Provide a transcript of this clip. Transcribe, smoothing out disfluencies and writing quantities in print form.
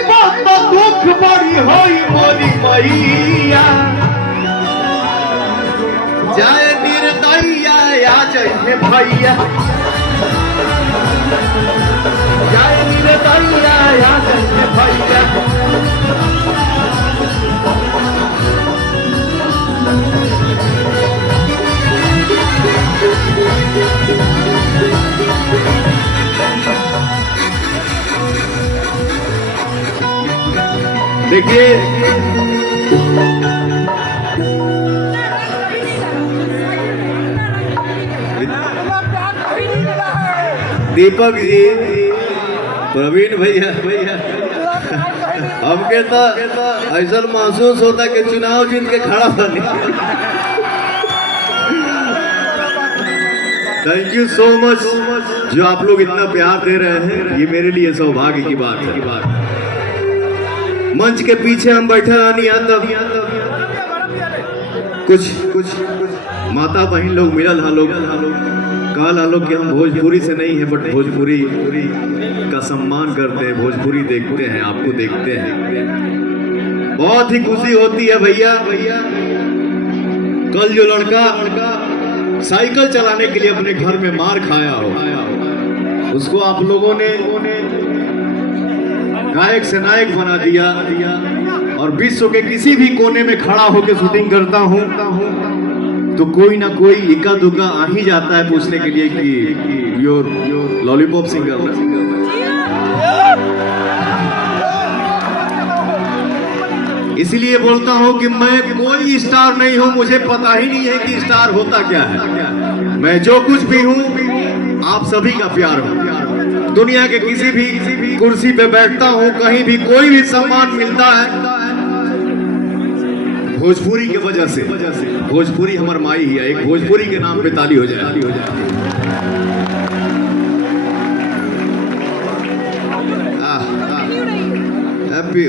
तो दुख बड़ी होई मोरी मैया जाए निर्दयिया आ जाए भैया जाए निर्दयिया आ जाए भैया देखिए दीपक जी प्रवीण भैया हमके तो ऐसा महसूस होता कि चुनाव जीत के खड़ा बने। थैंक यू सो मच जो आप लोग इतना प्यार दे रहे हैं, ये मेरे लिए सौभाग्य की बात है। मंच के पीछे हम बैठे रानी तब कुछ माता बहन लोग मिलल हा लोग काल आलो कि हम भोजपुरी से नहीं है बट भोजपुरी का सम्मान करते हैं, भोजपुरी देखते हैं, आपको देखते हैं। बहुत ही खुशी होती है भैया। कल जो लड़का साइकिल चलाने के लिए अपने घर में मार खाया हो, उसको आप लोगों ने गायक से नायक बना दिया और विश्व के किसी भी कोने में खड़ा होकर शूटिंग करता हूँ तो कोई ना कोई इक्का दुक्का आ ही जाता है पूछने के लिए कि योर लॉलीपॉप सिंगर ना। इसलिए बोलता हूं कि मैं कोई स्टार नहीं हूं, मुझे पता ही नहीं है कि स्टार होता क्या है। मैं जो कुछ भी हूं आप सभी का प्यार हूं। दुनिया के किसी भी कुर्सी पे बैठता हूं, कहीं भी कोई भी सम्मान मिलता है भोजपुरी की वजह से। भोजपुरी हमार माई है, एक भोजपुरी के नाम पे ताली हो जाए। हैप्पी